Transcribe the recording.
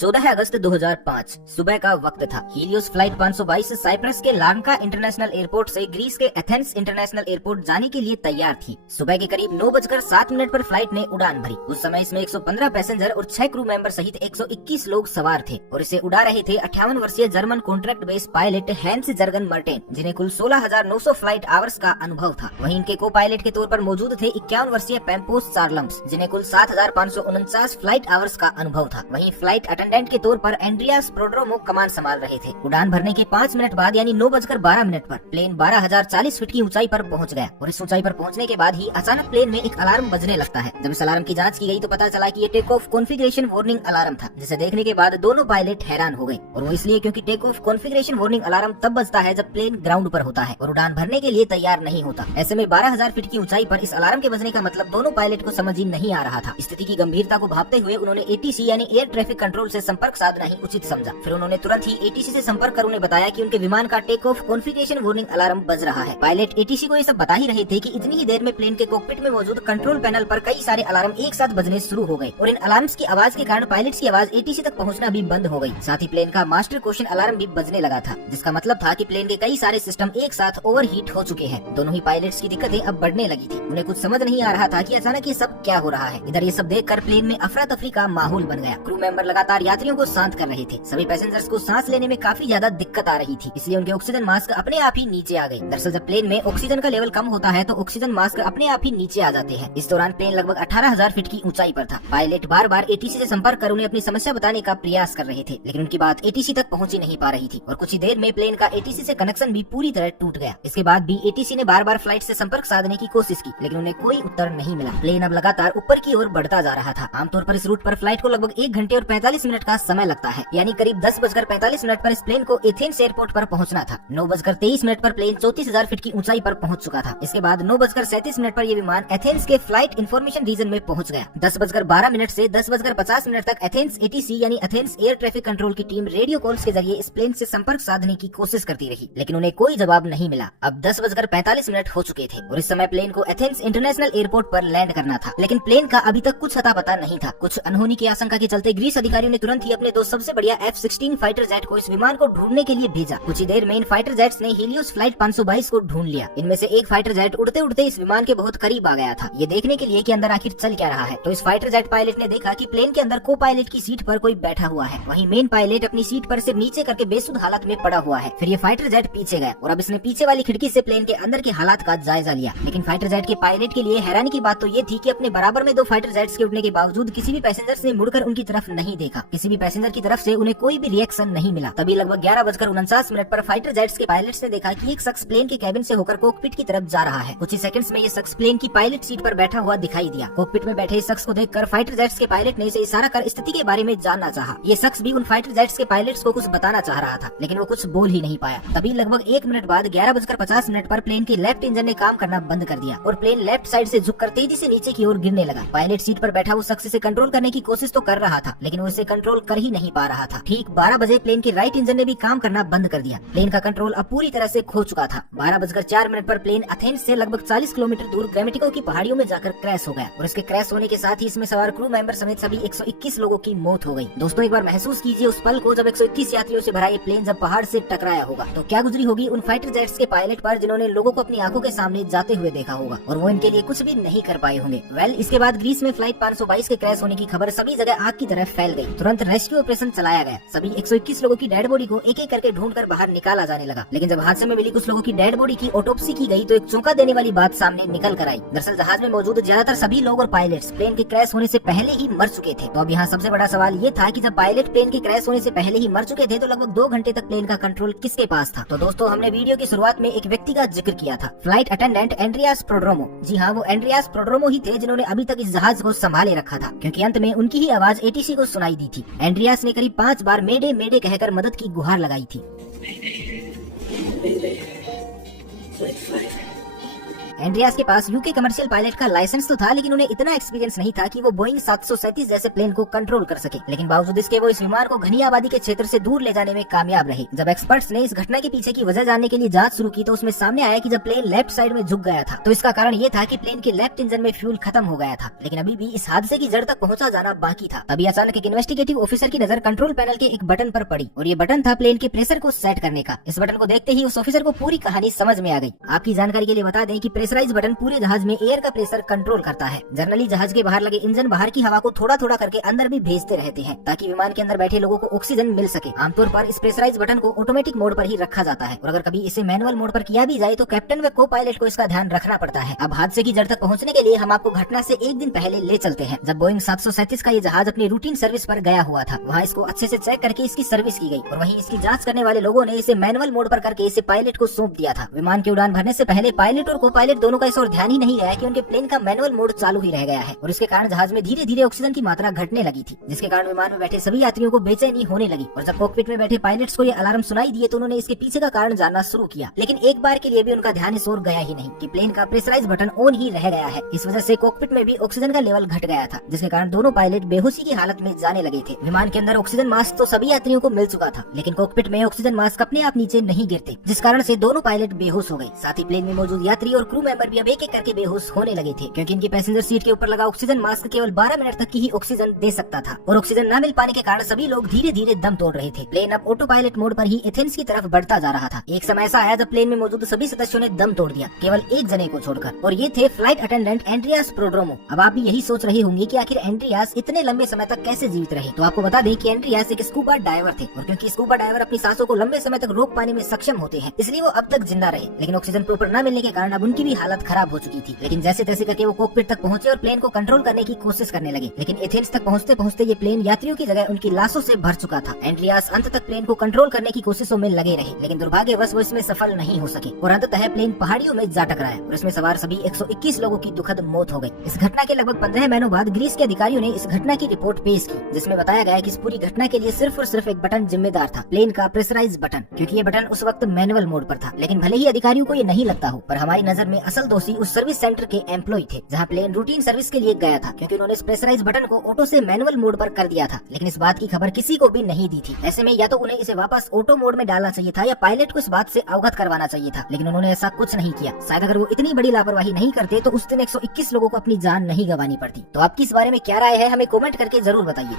14 अगस्त 2005 सुबह का वक्त था। हीलियोस फ्लाइट 522 साइप्रस के लार्नाका इंटरनेशनल एयरपोर्ट से ग्रीस के एथेंस इंटरनेशनल एयरपोर्ट जाने के लिए तैयार थी। सुबह के करीब 9:07 पर फ्लाइट ने उड़ान भरी। उस समय इसमें 115 पैसेंजर और 6 क्रू मेंबर सहित 121 लोग सवार थे और इसे उड़ा रहे थे 58 वर्षीय German contract based pilot Hans Jurgen Merten, जिन्हें कुल 16,900 फ्लाइट आवर्स का अनुभव था। वहीं इनके को पायलट के तौर पर मौजूद थे 51 वर्षीय पैम्पोस चार्लम्स, जिन्हें कुल 7,549 फ्लाइट आवर्स का अनुभव था। वहीं फ्लाइट अटेंडेंट के तौर पर एंड्रियास प्रोड्रोमो कमान संभाल रहे थे। उड़ान भरने के 5 मिनट बाद यानी 9:12 पर प्लेन 12,040 फीट की ऊंचाई पर पहुंच गया और इस ऊंचाई पर पहुंचने के बाद ही अचानक प्लेन में एक अलार्म बजने लगता है। जब इस अलार्म की जांच की गई तो पता चला कि ये take off configuration warning alarm था, जिसे देखने के बाद दोनों पायलट हैरान हो गए। और वो इसलिए क्योंकि take off configuration warning alarm तब बजता है जब प्लेन ग्राउंड पर होता है और उड़ान भरने के लिए तैयार नहीं होता। ऐसे में 12,000 फीट की ऊंचाई पर इस अलार्म के बजने का मतलब दोनों पायलट को समझ ही नहीं आ रहा था। स्थिति की गंभीरता को भांपते हुए उन्होंने एटीसी यानी एयर ट्रैफिक कंट्रोल से संपर्क साधना ही उचित समझा। फिर उन्होंने तुरंत ही एटीसी से संपर्क कर उन्हें बताया कि उनके विमान का take off configuration warning alarm बज रहा है। पायलट एटीसी को ये सब बता ही रहे थे कि इतनी ही देर में प्लेन के कॉकपिट में मौजूद कंट्रोल पैनल पर कई सारे अलार्म एक साथ बजने शुरू हो गए और इन अलार्म्स की आवाज के कारण पायलट्स की आवाज एटीसी तक पहुंचना भी बंद हो गई। साथ ही प्लेन का मास्टर क्वेश्चन अलार्म भी बजने लगा था, जिसका मतलब था कि प्लेन के कई सारे सिस्टम एक साथ ओवरहीट हो चुके हैं। दोनों ही पायलट्स की दिक्कतें अब बढ़ने लगी थी। उन्हें कुछ समझ नहीं आ रहा था कि अचानक ये सब क्या हो रहा है। इधर ये सब देखकर प्लेन में अफरा तफरी का माहौल बन गया। क्रू मेंबर लगातार यात्रियों को शांत कर रहे थे। सभी पैसेंजर्स को सांस लेने में काफी ज्यादा दिक्कत आ रही थी, इसलिए उनके ऑक्सीजन मास्क अपने आप ही नीचे आ गए। दरअसल जब प्लेन में ऑक्सीजन का लेवल कम होता है तो ऑक्सीजन मास्क अपने आप ही नीचे आ जाते हैं। इस दौरान प्लेन लगभग 18,000 फीट की ऊंचाई पर था। पायलट बार बार एटीसी से संपर्क कर उन्हें अपनी समस्या बताने का प्रयास कर रहे थे, लेकिन उनकी बात एटीसी तक पहुंच ही नहीं पा रही थी और कुछ ही देर में प्लेन का एटीसी से कनेक्शन भी पूरी तरह टूट गया। इसके बाद भी एटीसी ने बार बार फ्लाइट से संपर्क साधने की कोशिश की, लेकिन उन्हें कोई उत्तर नहीं मिला। प्लेन अब लगातार ऊपर की ओर बढ़ता जा रहा था। आमतौर पर इस रूट पर फ्लाइट को लगभग 1 घंटे और 45 मिनट का समय लगता है, यानी करीब 10:45 पर इस प्लेन को एथेंस एयरपोर्ट पर पहुंचना था। 9:23 पर प्लेन 34,000 फीट की ऊंचाई पर पहुंच चुका था। इसके बाद 9:37 पर यह विमान एथेंस के फ्लाइट इंफॉर्मेशन रीजन में पहुंच गया। 10:12 से 10:50 तक एथेंस एटीसी यानी एथेंस एयर ट्रैफिक कंट्रोल की टीम रेडियो कॉल्स के जरिए इस प्लेन से संपर्क साधने की कोशिश करती रही, लेकिन उन्हें कोई जवाब नहीं मिला। अब 10:45 हो चुके थे और इस समय प्लेन को एथेंस इंटरनेशनल एयरपोर्ट पर लैंड करना था, लेकिन प्लेन का अभी तक कुछ अता पता नहीं था। कुछ अनहोनी की आशंका के चलते ग्रीस अधिकारियों ने तुरंत ही अपने 2 सबसे बढ़िया F-16 फाइटर जेट को इस विमान को ढूंढने के लिए भेजा। कुछ ही देर में इन फाइटर जेट्स ने हीलियोस फ्लाइट 522 को ढूंढ लिया। इनमें से एक फाइटर जेट उड़ते उड़ते इस विमान के बहुत करीब आ गया था, ये देखने के लिए कि अंदर आखिर चल क्या रहा है। तो इस फाइटर जेट पायलट ने देखा कि प्लेन के अंदर को पायलट की सीट पर कोई बैठा हुआ है। वहीं मेन पायलट अपनी सीट पर सिर नीचे करके बेसुध हालत में पड़ा हुआ है। फिर ये फाइटर जेट पीछे गया और अब इसने पीछे वाली खिड़की से प्लेन के अंदर के हालात का जायजा लिया। लेकिन फाइटर जेट के पायलट के लिए हैरानी की बात तो ये थी कि अपने बराबर में 2 फाइटर जेट्स के उड़ने के बावजूद किसी भी पैसेंजर ने मुड़कर उनकी तरफ नहीं देखा। किसी भी पैसेंजर की तरफ से उन्हें कोई भी रिएक्शन नहीं मिला। तभी लगभग 11:49 पर फाइटर जेट्स के पायलट्स ने देखा कि एक शख्स प्लेन के कैबिन से होकर कॉकपिट की तरफ जा रहा है। कुछ ही सेकंड्स में ये शख्स प्लेन की पायलट सीट पर बैठा हुआ दिखाई दिया। कॉकपिट में बैठे इस शख्स को देखकर फाइटर जेट्स के पायलट ने इसे इशारा कर स्थिति के बारे में जानना चाहा। ये शख्स भी उन फाइटर जेट्स के पायलट्स को कुछ बताना चाह रहा था, लेकिन वो कुछ बोल ही नहीं पाया। तभी लगभग 1 मिनट बाद 11:50 पर प्लेन के लेफ्ट इंजन ने काम करना बंद कर दिया और प्लेन लेफ्ट साइड से झुककर तेजी से नीचे की ओर गिरने लगा। पायलट सीट पर बैठा उस शख्स इसे कंट्रोल करने की कोशिश तो कर रहा था, लेकिन वो इसे कंट्रोल कर ही नहीं पा रहा था। ठीक 12 बजे प्लेन के राइट इंजन ने भी काम करना बंद कर दिया। प्लेन का कंट्रोल अब पूरी तरह से खो चुका था। 12:04 पर प्लेन एथेंस से लगभग 40 किलोमीटर दूर ग्रामेटिको की पहाड़ियों में जाकर क्रैश हो गया और इसके क्रैश होने के साथ ही इसमें सवार क्रू मेंबर समेत सभी 121 लोगों की मौत हो गई। दोस्तों एक बार महसूस कीजिए उस पल को जब 121 यात्रियों से भरा ये प्लेन जब पहाड़ से टकराया होगा तो क्या गुजरी होगी उन फाइटर जेट्स के पायलट पर, जिन्होंने लोगों को अपनी आंखों के सामने जाते हुए देखा होगा और वो इनके लिए कुछ भी नहीं कर पाए होंगे। इसके बाद ग्रीस में फ्लाइट 522 के क्रैश होने की खबर सभी जगह आग की तरह फैल गई। तुरंत रेस्क्यू ऑपरेशन चलाया गया। सभी 121 लोगों की डेड बॉडी को एक एक करके ढूंढकर बाहर निकाला जाने लगा। लेकिन जब हादसे में मिली कुछ लोगों की डेड बॉडी की ऑटोप्सी की गई तो एक चौंका देने वाली बात सामने निकल कर आई। दरअसल जहाज में मौजूद ज्यादातर सभी लोग और पायलट्स प्लेन के क्रैश होने से पहले ही मर चुके थे। तो अब यहाँ सबसे बड़ा सवाल ये था कि जब पायलट प्लेन के क्रैश होने से पहले ही मर चुके थे तो लगभग 2 घंटे तक प्लेन का कंट्रोल किसके पास था। तो दोस्तों हमने वीडियो की शुरुआत में एक व्यक्ति का जिक्र किया था, फ्लाइट अटेंडेंट एंड्रियास प्रोड्रोमो। जी हाँ, वो एंड्रियास प्रोड्रोमो ही थे जिन्होंने अभी तक इस जहाज को संभाले रखा था, क्योंकि अंत में उनकी ही आवाज एटीसी को सुनाई दी थी। एंड्रियास ने करीब 5 बार मेडे मेडे कहकर मदद की गुहार लगाई थी। एंड्रियास के पास यूके कमर्शियल पायलट का लाइसेंस तो था, लेकिन उन्हें इतना एक्सपीरियंस नहीं था कि वो बोइंग 737 जैसे प्लेन को कंट्रोल कर सके। लेकिन बावजूद इसके वो इस विमान को घनी आबादी के क्षेत्र से दूर ले जाने में कामयाब रहे। जब एक्सपर्ट्स ने इस घटना के पीछे की वजह जानने के लिए जांच शुरू की तो उसमें सामने आया कि जब प्लेन लेफ्ट साइड में झुक गया था तो इसका कारण ये था कि प्लेन के लेफ्ट इंजन में फ्यूल खत्म हो गया था। लेकिन अभी भी इस हादसे की जड़ तक पहुंचा जाना बाकी था। तभी अचानक एक इन्वेस्टिगेटिव ऑफिसर की नजर कंट्रोल पैनल के एक बटन पर पड़ी और ये बटन था प्लेन के प्रेशर को सेट करने का। इस बटन को देखते ही उस ऑफिसर को पूरी कहानी समझ में आ गई। आपकी जानकारी के लिए बता दें कि प्रेशराइज बटन पूरे जहाज में एयर का प्रेशर कंट्रोल करता है। जनरली जहाज के बाहर लगे इंजन बाहर की हवा को थोड़ा थोड़ा करके अंदर भी भेजते रहते हैं ताकि विमान के अंदर बैठे लोगों को ऑक्सीजन मिल सके। आमतौर पर इस प्रेशराइज बटन को ऑटोमेटिक मोड पर ही रखा जाता है और अगर कभी इसे मैनुअल मोड पर किया भी जाए तो कैप्टन व को पायलट को इसका ध्यान रखना पड़ता है। अब हादसे की जड़ तक पहुंचने के लिए हम आपको घटना से एक दिन पहले ले चलते हैं जब बोइंग 737 का ये जहाज अपनी रूटीन सर्विस पर गया हुआ था। वहाँ इसको अच्छे से चेक करके इसकी सर्विस की गई और वहीं इसकी जांच करने वाले लोगों ने इसे मैनुअल मोड पर करके इसे पायलट को सौंप दिया था। विमान की उड़ान भरने से पहले पायलट और को पायलट दोनों का इस ओर ध्यान ही नहीं गया कि उनके प्लेन का मैनुअल मोड चालू ही रह गया है और इसके कारण जहाज में धीरे धीरे ऑक्सीजन की मात्रा घटने लगी थी, जिसके कारण विमान में बैठे सभी यात्रियों को बेचैनी होने लगी। और जब कॉकपिट में बैठे पायलट्स को ये अलार्म सुनाई दिए तो उन्होंने इसके पीछे का कारण जानना शुरू किया। लेकिन एक बार के लिए भी उनका ध्यान इस ओर गया ही नहीं कि प्लेन का प्रेशराइज बटन ऑन ही रह गया है। इस वजह से कॉकपिट में भी ऑक्सीजन का लेवल घट गया था, जिसके कारण दोनों पायलट बेहोशी की हालत में जाने लगे थे। विमान के अंदर ऑक्सीजन मास्क तो सभी यात्रियों को मिल चुका था, लेकिन कॉकपिट में ऑक्सीजन मास्क अपने आप नीचे नहीं गिरते, जिस कारण से दोनों पायलट बेहोश हो गए। साथ ही प्लेन में मौजूद यात्री और क्रू मेंबर भी अब एक एक करके बेहोश होने लगे थे, क्योंकि इनके पैसेंजर सीट के ऊपर लगा ऑक्सीजन मास्क केवल 12 मिनट तक की ही ऑक्सीजन दे सकता था और ऑक्सीजन न मिल पाने के कारण सभी लोग धीरे धीरे दम तोड़ रहे थे। प्लेन अब ऑटो पायलट मोड पर ही एथेंस की तरफ बढ़ता जा रहा था। एक समय ऐसा आया जब प्लेन में मौजूद सभी सदस्यों ने दम तोड़ दिया, केवल एक जने को छोड़कर, और ये थे फ्लाइट अटेंडेंट एंड्रियास प्रोड्रोमो। अब आप भी यही सोच रहे होंगे कि आखिर एंड्रियास इतने लंबे समय तक कैसे जीवित रहे। तो आपको बता दें कि एंड्रियास एक स्कूबा डाइवर थे और क्योंकि स्कूबा डाइवर अपनी सांसों को लंबे समय तक रोक पाने में सक्षम होते हैं, इसलिए वो अब तक जिंदा रहे। लेकिन ऑक्सीजन प्रॉपर न मिलने के कारण अब उनकी भी हालत खराब हो चुकी थी। लेकिन जैसे तैसे करके वो कॉकपिट तक पहुंचे और प्लेन को कंट्रोल करने की कोशिश करने लगे। लेकिन एथेंस तक पहुंचते पहुंचते ये प्लेन यात्रियों की जगह उनकी लाशों से भर चुका था। एंड्रियास अंत तक प्लेन को कंट्रोल करने की कोशिशों में लगे रहे, लेकिन दुर्भाग्यवश वो इसमें सफल नहीं हो सके और अंततः प्लेन पहाड़ियों में जा टकराया और इसमें सवार सभी 121 लोगों की दुखद मौत हो गई। इस घटना के लगभग 15 महीनों बाद ग्रीस के अधिकारियों ने इस घटना की रिपोर्ट पेश की, जिसमें बताया गया कि इस पूरी घटना के लिए सिर्फ और सिर्फ एक बटन जिम्मेदार था, प्लेन का प्रेशराइज बटन, क्योंकि ये बटन उस वक्त मैनुअल मोड पर था। लेकिन भले ही अधिकारियों को ये नहीं लगता हो, पर हमारी नजर में असल दोषी उस सर्विस सेंटर के एम्प्लॉय थे जहाँ प्लेन रूटीन सर्विस के लिए गया था, क्योंकि उन्होंने इस प्रेशराइज बटन को ऑटो से मैनुअल मोड पर कर दिया था। लेकिन इस बात की खबर किसी को भी नहीं दी थी। ऐसे में या तो उन्हें इसे वापस ऑटो मोड में डालना चाहिए था या पायलट को इस बात से अवगत करवाना चाहिए था, लेकिन उन्होंने ऐसा कुछ नहीं किया। शायद अगर वो इतनी बड़ी लापरवाही नहीं करते तो उस दिन 121 लोगों को अपनी जान नहीं गंवानी पड़ती। तो आपकी इस बारे में क्या राय है, हमें कमेंट करके जरूर बताइए।